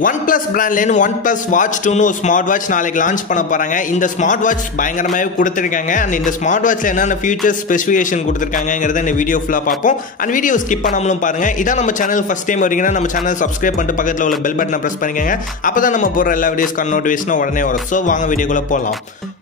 OnePlus பிராண்ட்லேருந்து OnePlus Watch 2 ஒரு smart watch நாளைக்கு launch பண்ண போறாங்க. இந்த ஸ்மார்ட் வாட்ச் பயங்கரமாகவே கொடுத்துருக்காங்க. அண்ட் இந்த ஸ்மார்ட் வாட்ச்ல என்னென்ன ஃபியூச்சர்ஸ் ஸ்பெசிஃபிகேஷன் கொடுத்துருக்காங்கிறத இந்த வீடியோ ஃபுல்லாக பார்ப்போம். அண்ட் வீடியோ ஸ்கிப் பண்ணாமலும் பாருங்க. இதான் நம்ம சேனல் ஃபர்ஸ்ட் டைம் வரீங்கன்னா நம்ம சேனல் சப்ஸ்கிரைப் பண்ணிட்டு பக்கத்தில் உள்ள பெல் பட்டனை ப்ரெஸ் பண்ணிக்கோங்க. அப்பதான் நம்ம போடுற எல்லா வீடியோஸ்க்கான நோட்டிஃபிகேஷன் உடனே வரும். ஸோ வாங்க வீடியோக்குள்ள போகலாம்.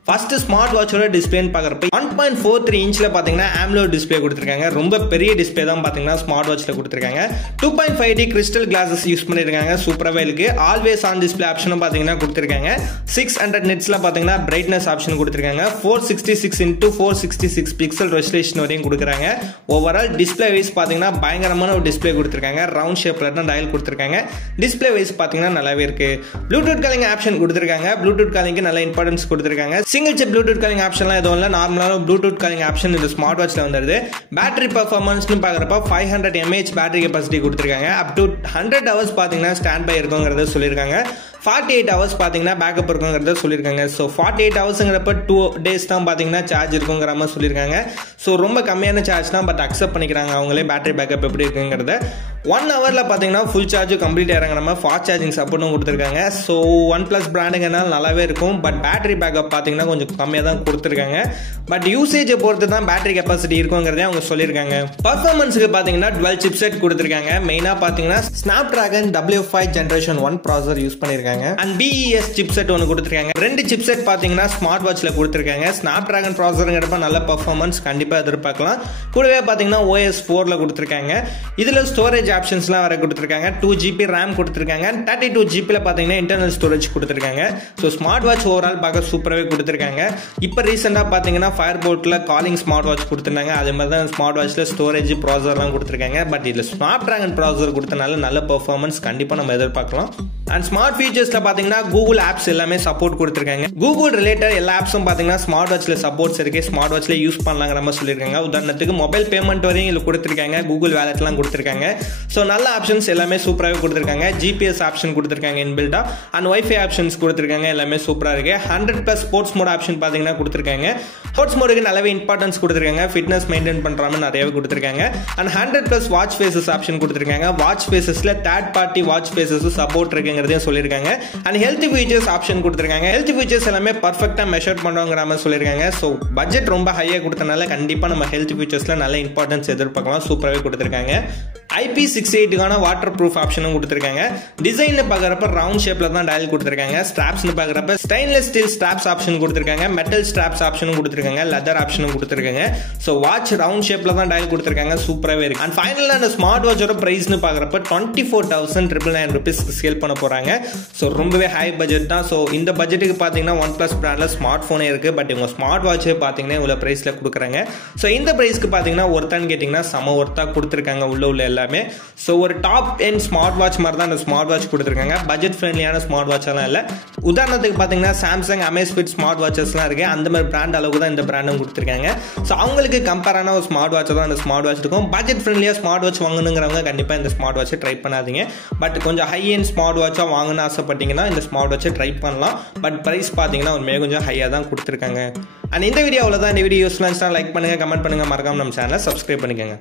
ஃபர்ஸ்ட் ஸ்மார்ட் வாட்சோட டிஸ்பிளேன்னு பார்க்குறப்ப 1.43 இன்ச்சில் பார்த்தீங்கன்னா AMOLED டிஸ்பிளே கொடுத்துருக்காங்க. ரொம்ப பெரிய டிஸ்பிளே தான் பார்த்தீங்கன்னா ஸ்மார்ட் வாட்சில் கொடுத்துருக்காங்க. 2.5D கிறிஸ்டல் கிளாஸஸ் யூஸ் பண்ணியிருக்காங்க. சூப்பராகவே இருக்கு. ஆல்வேஸ் ஆன் டிஸ்பிளே ஆப்ஷனும் பார்த்தீங்கன்னா கொடுத்துருக்காங்க. 600 நிட்ஸில் பார்த்தீங்கன்னா பிரைட்னஸ் ஆப்ஷன் கொடுத்துருக்காங்க. 466x466 பிக்சல் ரெசல்யூஷன் வரையும் கொடுக்குறாங்க. ஓவரால் டிஸ்பிளே வைஸ் பார்த்தீங்கன்னா பயங்கரமான ஒரு டிஸ்பிளே கொடுத்துருக்காங்க. ரவுண்ட் ஷேப்பில் தான் டயல் கொடுத்துருக்காங்க. டிஸ்பிளே வைஸ் பார்த்தீங்கன்னா நல்லாவே இருக்கு. ப்ளூடூத் காலிங் ஆப்ஷன் கொடுத்துருக்காங்க. ப்ளூடூத் காலிங்க்கு நல்ல இம்பார்ட்டன்ஸ் கொடுத்துருக்காங்க. சிங்கிள் சிப் ப்ளூடூத் காலிங் ஆப்ஷன்லாம் எதுவும் இல்லை. நார்மலான ப்ளூடூத் காலிங் ஆப்ஷன் இந்த ஸ்மார்ட் வாட்ச்ல வந்துருது. பேட்டரி பர்ஃபார்மன்ஸ்னு பார்க்குறப்ப 500 mAh பேட்டரி கெப்பாசிட்டி கொடுத்துருக்காங்க. அப் டு 100 hours பார்த்தீங்கன்னா ஸ்டாண்ட் பை இருக்குங்கிறத சொல்லியிருக்காங்க. 48 hours பார்த்தீங்கன்னா பேக்கப் இருக்குங்கிறத சொல்லியிருக்காங்க. ஸோ 48 ஹவர்ஸுங்கிறப்ப 2 days தான் பார்த்தீங்கன்னா சார்ஜ் இருக்குங்கிற மாதிரி சொல்லியிருக்காங்க. ஸோ ரொம்ப கம்மியான சார்ஜ் தான், பட் அக்செப்ட் பண்ணிக்கிறாங்க அவங்களே பேட்டரி பேக்கப் எப்படி இருக்குங்கிறத. 1 hourல பார்த்தீங்கன்னா ஃபுல் சார்ஜ் கம்ப்ளீட் ஆகிறாங்கிற மாதிரி ஃபாஸ்ட் சார்ஜிங் சப்போர்ட்டும் கொடுத்துருக்காங்க. ஸோ OnePlus பிராண்டுங்கனால நல்லாவே இருக்கும். பட் பேட்டரி பேக்கப் பார்த்தீங்கன்னா கொஞ்சம் கம்மியாக தான் கொடுத்துருக்காங்க. பட் யூசேஜை பொறுத்து தான் பேட்டரி கெப்பாசிட்டி இருக்குங்கிறதே அவங்க சொல்லியிருக்காங்க. பர்ஃபார்மன்ஸுக்கு பார்த்தீங்கன்னா 12 சிப்செட் கொடுத்துருக்காங்க. மெயினாக பார்த்தீங்கன்னா Snapdragon W5 Generation 1 processor use பண்ணியிருக்காங்க. அண்ட் BES சிப்செட் ஒன்று கொடுத்துருக்காங்க. 2 சிப்செட் பார்த்தீங்கன்னா ஸ்மார்ட் வாட்ச்ல கொடுத்துருக்காங்க. Snapdragon ப்ராசஸருங்கிறப்ப நல்ல பர்ஃபார்மன்ஸ் கண்டிப்பாக எதிர்பார்க்கலாம். கூடவே பார்த்தீங்கன்னா OS 4ல கொடுத்துருக்காங்க. இதில் ஸ்டோரேஜ் ஆப்ஷன்ஸ்லாம் வர கொடுத்துருக்காங்க. 2GB RAM கொடுத்துருக்காங்க. 32GB பார்த்தீங்கன்னா இன்டர்னல் ஸ்டோரேஜ் கொடுத்துருக்காங்க. ஸோ ஸ்மார்ட் வாட்ச் ஓவரால் பார்க்க சூப்பராகவே கொடுத்துருக்காங்க. இப்போ ரீசெண்டாக பார்த்தீங்கன்னா ஃபயர்போல்ட்டில் காலிங் ஸ்மார்ட் வாட்ச் கொடுத்துருந்தாங்க. அதே மாதிரி தான் ஸ்மார்ட் வாட்ச்ல ஸ்டோரேஜ் ப்ராசஸர்லாம் கொடுத்துருக்காங்க. பட் இதில் Snapdragon ப்ராசஸர் கொடுத்தனால நல்ல பர்ஃபார்மன்ஸ் கண்டிப்பாக நம்ம எதிர்பார்க்கலாம். அண்ட் ஸ்மார்ட் ஃபீச்சர்ஸ்ல பார்த்தீங்கன்னா கூகுள் ஆப்ஸ் எல்லாமே சப்போர்ட் கொடுத்துருக்காங்க. கூகுள் ரிலேட்டட் எல்லா ஆப்ஸும் பார்த்தீங்கன்னா ஸ்மார்ட் வாட்ச்ல சப்போர்ட்ஸ் இருக்கு. ஸ்மார்ட் வாட்ச்ல யூஸ் பண்ணலாங்கிற மாதிரி சொல்லியிருக்காங்க. உதாரணத்துக்கு மொபைல் பேமெண்ட் வரையும் இதில் கொடுத்துருக்காங்க. கூகுள் வேலெட்லாம் கொடுத்துருக்காங்க. ஸோ நல்ல ஆப்ஷன்ஸ் எல்லாமே சூப்பராகவே கொடுத்துருக்காங்க. GPS ஆப்ஷன் கொடுத்துருக்காங்க இன்பில்டா. அண்ட் வைஃபை ஆப்ஷன்ஸ் கொடுத்துருக்காங்க. எல்லாமே சூப்பராக இருக்கு. 100+ ஸ்போர்ட்ஸ் மோட் ஆப்ஷன் பார்த்தீங்கன்னா கொடுத்துருக்காங்க. ஸ்போர்ட்ஸ் மோடுக்கு நல்லாவே இம்பார்ட்டன்ஸ் கொடுத்துருக்காங்க. ஃபிட்னஸ் மெயின்டைன் பண்றாம நிறையவே கொடுத்துருக்காங்க. அண்ட் 100+ வாட்ச் ஃபேசஸ் ஆப்ஷன் கொடுத்துருக்காங்க. வாட்ச் ஃபேசஸ்ல third party watch faces support இருக்குங்கிறதையும் சொல்லியிருக்காங்க. அண்ட் ஹெல்த் ஃபீச்சர்ஸ் ஆப்ஷன் கொடுத்துருக்காங்க. ஹெல்த் ஃபீச்சர்ஸ் எல்லாமே பர்ஃபெக்டா மெஷர் பண்ணுவாங்கிற மாதிரி சொல்லியிருக்காங்க. ஸோ பட்ஜெட் ரொம்ப ஹையா கொடுத்தனால கண்டிப்பா நம்ம ஹெல்த் ஃபீச்சர்ஸ்ல நல்ல இம்பார்ட்டன்ஸ் எதிர்பார்க்கலாம். சூப்பராகவே கொடுத்துருக்காங்க. IP68க்கான வாட்டர் ப்ரூஃப் ஆப்ஷனும் கொடுத்துருக்காங்க. டிசைன்ல பார்க்குறப்ப ரவுண்ட் ஷேப்ல தான் டயல் கொடுத்துருக்காங்க. ஸ்ட்ராப்ஸ்னு பார்க்குறப்ப ஸ்டெயின்லெஸ் ஸ்டீல் ஸ்ட்ராப்ஸ் ஆப்ஷன் கொடுத்துருக்காங்க. மெட்டல் ஸ்ட்ராப்ஸ் ஆப்ஷனும் கொடுத்துருக்காங்க. லெதர் ஆப்ஷனும் கொடுத்துருக்காங்க. ஸோ வாட்ச் ரவுண்ட் ஷேப்ல தான் டயல் கொடுத்துருக்காங்க. சூப்பராகவே இருக்கு. அண்ட் ஃபைனலாக அந்த ஸ்மார்ட் வாட்சோட பிரைஸ்னு பார்க்குறப்ப 24,999 rupees சேல் பண்ண போறாங்க. ஸோ ரொம்பவே ஹை பட்ஜெட் தான். ஸோ இந்த பட்ஜெட்டுக்கு பார்த்தீங்கன்னா OnePlus பிராண்ட்ல ஸ்மார்ட் போனே இருக்கு. பட் இவங்க ஸ்மார்ட் வாட்சே பார்த்தீங்கன்னா இவ்வளோ பிரைஸ்ல கொடுக்குறாங்க. ஸோ இந்த பிரைஸ்க்கு பார்த்தீங்கன்னா ஒர்த்தான்னு கேட்டிங்கன்னா செம ஒர்த்தா கொடுத்துருக்காங்க உள்ள எல்லாமே. ஸோ ஒரு டாப் எண்ட் ஸ்மார்ட் வாட்ச் மாதிரி தான் அந்த ஸ்மார்ட் வாட்ச் கொடுத்துருக்காங்க. பட்ஜெட் ஃப்ரெண்ட்லியான ஸ்மார்ட் வாட்ச் எல்லாம் இல்லை. உதாரணத்துக்கு பார்த்தீங்கன்னா சாம்சங் அமேஸ்ஃபிட் ஸ்மார்ட் வாட்சஸ்லாம் இருக்கு. அந்த மாதிரி பிராண்ட் அளவுக்கு தான் இந்த பிராண்டும் கொடுத்துருக்காங்க. ஸோ அவங்களுக்கு கம்பேரான ஒரு ஸ்மார்ட் வாட்ச் தான் அந்த ஸ்மார்ட் வாட்ச் இருக்கும். பட்ஜெட் ஃப்ரெண்ட்லியாக ஸ்மார்ட் வாட்ச் வாங்கணுங்கிறவங்க கண்டிப்பாக இந்த ஸ்மார்ட் வாட்சை ட்ரை பண்ணாதீங்க. பட் கொஞ்சம் ஹை எண்ட் ஸ்மார்ட் வாட்சாக வாங்கணும்னு ஆசைப்பட்டீங்கன்னா இந்த ஸ்மார்ட் வாட்சை ட்ரை பண்ணலாம். பட் ப்ரைஸ் பார்த்தீங்கன்னா ஒரு கொஞ்சம் ஹையாக தான் கொடுத்துருக்காங்க. அண்ட் இந்த வீடியோ அவ்வளோதான். இந்த வீடியோ யூஸ்ஃபுல்லாக லைக் பண்ணுங்க, கமெண்ட் பண்ணுங்க, மறக்காம நம்ம சேனலை சப்ஸ்கிரைப் பண்ணிக்கோங்க.